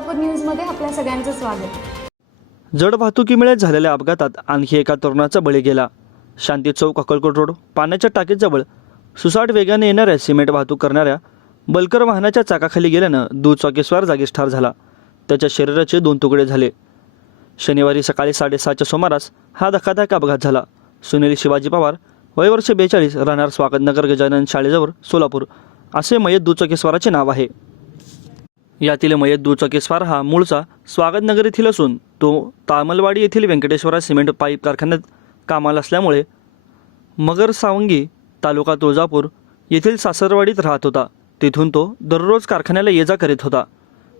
सोलापूर न्यूजमध्ये आपल्या सगळ्यांचं स्वागत। जड वाहतुकीमुळे झालेल्या अपघातात आणखी एका तरुणाचा बळी गेला। शांती चौक अक्कलकोट रोड पाण्याच्या टाकीजवळ सुसाट वेगाने येणाऱ्या सिमेंट वाहतूक करणाऱ्या बलकर वाहनाच्या चाकाखाली गेल्यानं दुचाकीस्वार जागीच ठार झाला। त्याच्या शरीराचे 2 तुकडे झाले। शनिवारी सकाळी 6:30च्या सुमारास हा धक्कादायक अपघात झाला। सुनील शिवाजी पवार वय वर्ष 42 राहणार स्वागतनगर गजानन शाळेजवळ सोलापूर असे मयत दुचाकीस्वाराचे नाव आहे। यातील मयत दुचाकीस्वार हा मूळचा स्वागतनगर येथील असून तो तामलवाडी येथील व्यंकटेश्वरा सिमेंट पाईप कारखान्यात कामाला असल्यामुळे मगर सावंगी तालुका तुळजापूर येथील सासरवाडीत राहत होता। तिथून तो दररोज कारखान्याला ये जा करीत होता।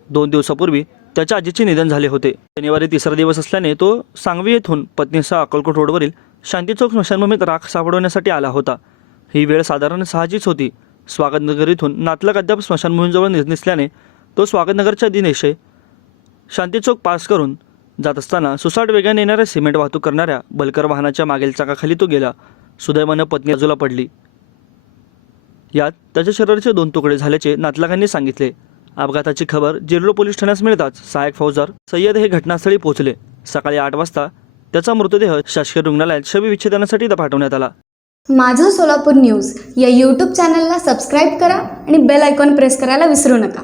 2 दिवसापूर्वी त्याच्या आजीचे निधन झाले होते। शनिवारी 3रा दिवस असल्याने तो सांगवी येथून पत्नीसह अक्कलकोट रोडवरील शांती चौक स्मशानभूमीत राख सापडवण्यासाठी आला होता। ही वेळ साधारण 6चीच होती। स्वागतनगर इथून नातलग अद्याप स्मशानभूमीजवळ नसल्याने तो स्वागतनगरच्या दिशेने शांती चौक पास करून जात असताना सुसाट वेगाने येणाऱ्या सिमेंट वाहतूक करणाऱ्या बलकर वाहनाच्या मागील चाकाखाली तो गेला। सुदैवाने पत्नी बाजूला पडली। यात त्याच्या शरीराचे 2 तुकडे झाल्याचे नातलगांनी सांगितले। अपघाताची खबर जिर्लो पोलीस ठाण्यास मिळताच सहाय्यक फौजदार सय्यद हे घटनास्थळी पोहोचले। सकाळी 8 वाजता त्याचा मृतदेह शासकीय रुग्णालयात शवविच्छेदनासाठी पाठवण्यात आला। माझं सोलापूर न्यूज या यूट्यूब चॅनलला सबस्क्राईब करा आणि बेल आयकॉन प्रेस करायला विसरू नका।